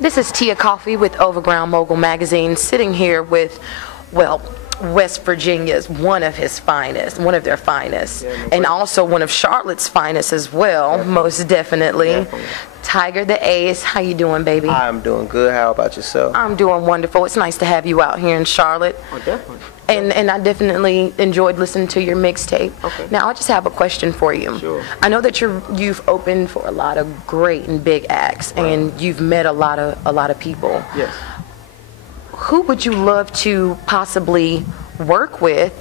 This is Tia Coffee with Overground Mogul Magazine, sitting here with, well, West Virginia's one of their finest, and also one of Charlotte's finest as well, most definitely. Tiger the Ace. How you doing, baby? I'm doing good. How about yourself? I'm doing wonderful. It's nice to have you out here in Charlotte. Oh, definitely. And I definitely enjoyed listening to your mixtape. Okay. Now, I just have a question for you. Sure. I know that you've opened for a lot of great and big acts, Right. and you've met a lot of people. Yes. Who would you love to possibly work with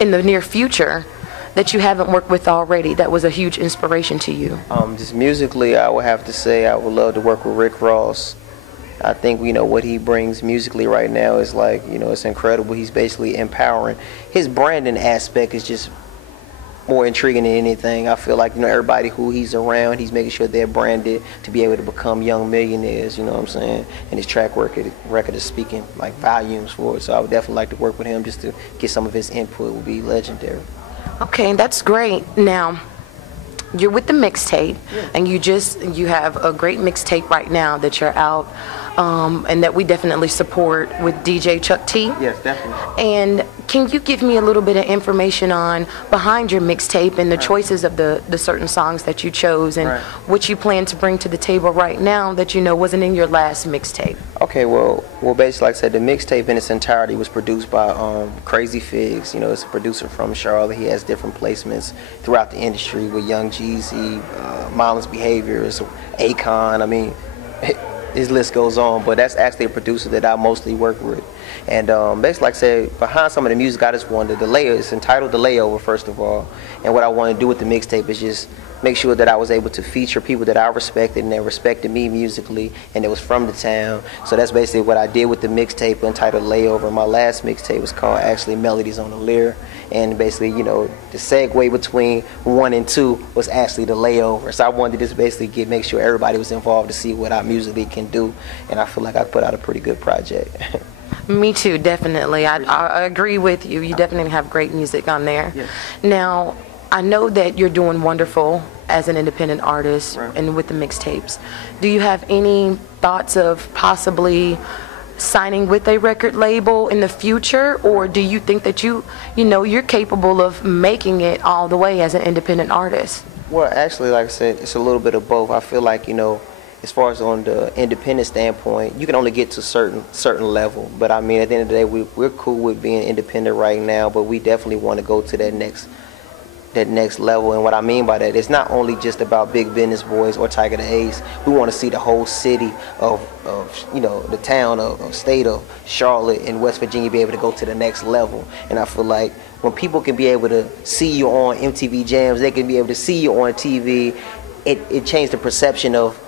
in the near future that you haven't worked with already that was a huge inspiration to you? Just musically, I would have to say I would love to work with Rick Ross. I think, what he brings musically right now is like, it's incredible. He's basically empowering. His branding aspect is just more intriguing than anything. I feel like, everybody who he's around, he's making sure they're branded to be able to become young millionaires, you know what I'm saying? And his track record is speaking like volumes for it. So I would definitely like to work with him just to get some of his input. Would be legendary. Okay, that's great. Now, you're with the mixtape, and you have a great mixtape right now that you're out, and that we definitely support with DJ Chuck T. Yes, definitely. And can you give me a little bit of information on behind your mixtape and the choices of the certain songs that you chose, and what you plan to bring to the table right now that wasn't in your last mixtape? Okay, well, basically, like I said, the mixtape in its entirety was produced by Crazy Figs. It's a producer from Charlotte. He has different placements throughout the industry with Young Jeezy, Mindless Behaviors, Akon. I mean, his list goes on, but that's actually a producer that I mostly work with. And basically, like I said, behind some of the music, I just wanted it's entitled The Layover, first of all. And what I want to do with the mixtape is just make sure that I was able to feature people that I respected and that respected me musically, and it was from the town. So that's basically what I did with the mixtape entitled Layover. My last mixtape was called actually Melodies on the Lyre. And basically, the segue between 1 and 2 was actually the layover. So I wanted to just basically make sure everybody was involved to see what I musically can do. And I feel like I put out a pretty good project. Me too, definitely. I agree with you. You definitely have great music on there. Yeah. Now, I know that you're doing wonderful as an independent artist and with the mixtapes. Do you have any thoughts of possibly signing with a record label in the future, or do you think that you're capable of making it all the way as an independent artist? Well, actually, like I said, it's a little bit of both. I feel like, as far as on the independent standpoint, you can only get to certain level. But I mean, at the end of the day, we're cool with being independent right now, but we definitely want to go to that next level. And what I mean by that, it's not only just about Big Business Boys or Tiger the Ace. We want to see the whole city of the town of state of Charlotte and West Virginia be able to go to the next level. And I feel like when people can be able to see you on MTV Jams, they can be able to see you on TV, it changed the perception of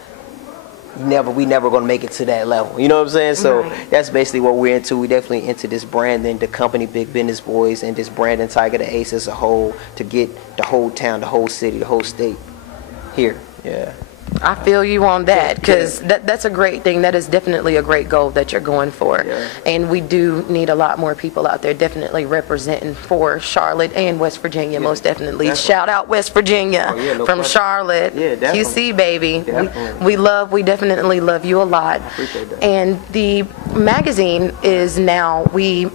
we never gonna make it to that level. You know what I'm saying? So that's basically what we're into. We definitely into this branding, the company Big Business Boys, and this branding Tiger the Ace as a whole, to get the whole town, the whole city, the whole state here. Yeah. I feel you on that, because that's a great thing. That is definitely a great goal that you're going for. Yeah. And we do need a lot more people out there definitely representing for Charlotte and West Virginia, most definitely. Shout out West Virginia from Charlotte. Yeah, definitely. QC, baby. We definitely love you a lot. I appreciate that. And the magazine is now, we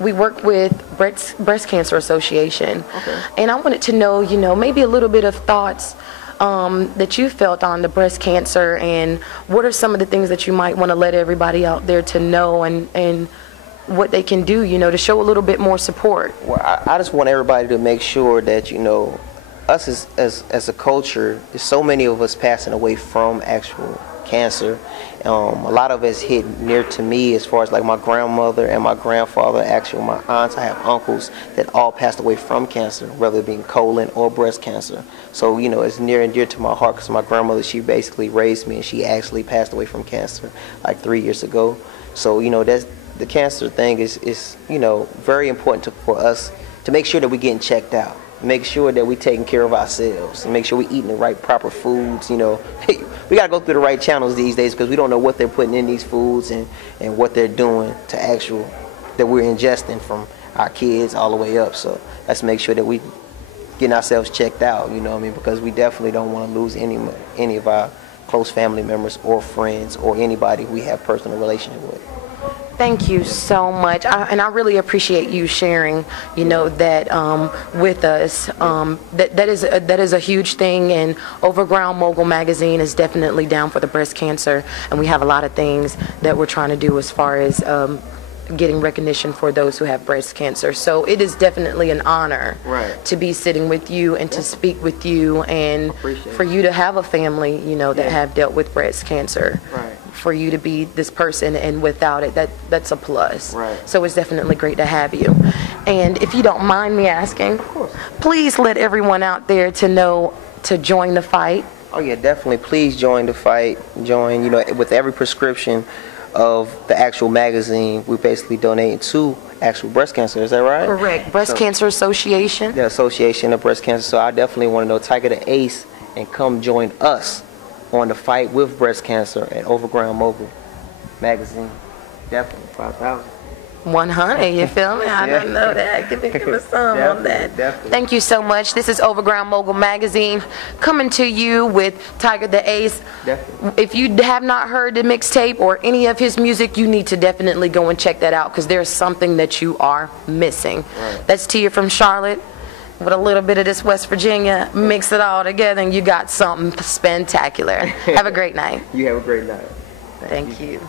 work with Breast Cancer Association. Okay. And I wanted to know, maybe a little bit of thoughts that you felt on the breast cancer, and what are some of the things that you might want to let everybody out there to know, and what they can do, to show a little bit more support? Well, I just want everybody to make sure that, us as a culture, there's so many of us passing away from actual cancer. A lot of us hit near to me, as far as like my grandmother and my grandfather, actually my aunts. I have uncles that all passed away from cancer, whether it being colon or breast cancer. So, it's near and dear to my heart, because my grandmother, she basically raised me, and she actually passed away from cancer like 3 years ago. So, that's the cancer thing is very important for us to make sure that we're getting checked out. Make sure that we're taking care of ourselves, and make sure we're eating the right proper foods. We got to go through the right channels these days, because we don't know what they're putting in these foods and what they're doing to that we're ingesting from our kids all the way up. So let's make sure that we getting ourselves checked out, because we definitely don't want to lose any of our close family members or friends or anybody we have personal relationship with. Thank you so much, and I really appreciate you sharing, you know, that with us. That is a huge thing, and Overground Mogul Magazine is definitely down for the breast cancer, and we have a lot of things that we're trying to do as far as getting recognition for those who have breast cancer. So it is definitely an honor to be sitting with you and to speak with you, and for you to have a family, you know, that have dealt with breast cancer. For you to be this person, and without it, that's a plus. So it's definitely great to have you. And if you don't mind me asking, please let everyone out there to know to join the fight. Oh yeah, definitely. Please join the fight. Join, you know, with every prescription of the actual magazine, we basically donate to actual breast cancer. Is that right? Correct. Breast Cancer Association. The Association of Breast Cancer. So I definitely want to know Tiger the Ace and come join us on the fight with breast cancer at Overground Mogul Magazine. Definitely 5,000. 100, you feel me? I don't know that. Give me some on that. Definitely. Thank you so much. This is Overground Mogul Magazine coming to you with Tiger the Ace. Definitely. If you have not heard the mixtape or any of his music, you need to definitely go and check that out, because there's something that you are missing. That's Tia from Charlotte with a little bit of this West Virginia. Mix it all together and you got something spectacular. Have a great night. You have a great night. Thank you.